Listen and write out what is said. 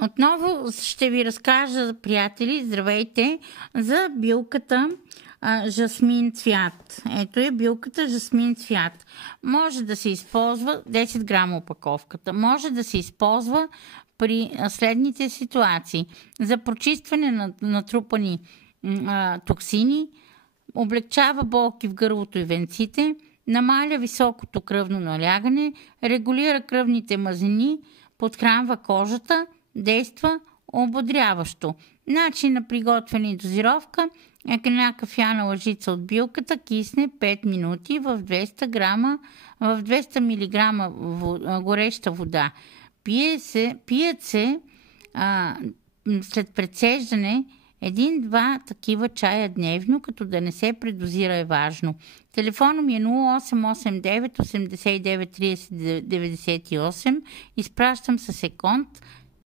Отново ще ви разкажа, приятели, здравейте, за билката жасмин цвят. Ето е билката жасмин цвят. Може да се използва 10 грама опаковката. Може да се използва при следните ситуации. За прочистване на натрупани токсини, облегчава болки в гърлото и венците, намаля високото кръвно налягане, регулира кръвните мазнини, подхранва кожата, действа ободряващо. Начин на приготвяне и дозировка: една кафяна лъжица от билката кисне 5 минути в 200 мг гореща вода. Пият се след прецеждане 1-2 такива чая дневно, като да не се предозира е важно. Телефонът ми е 0889 89 30 98. Изпращам със секунд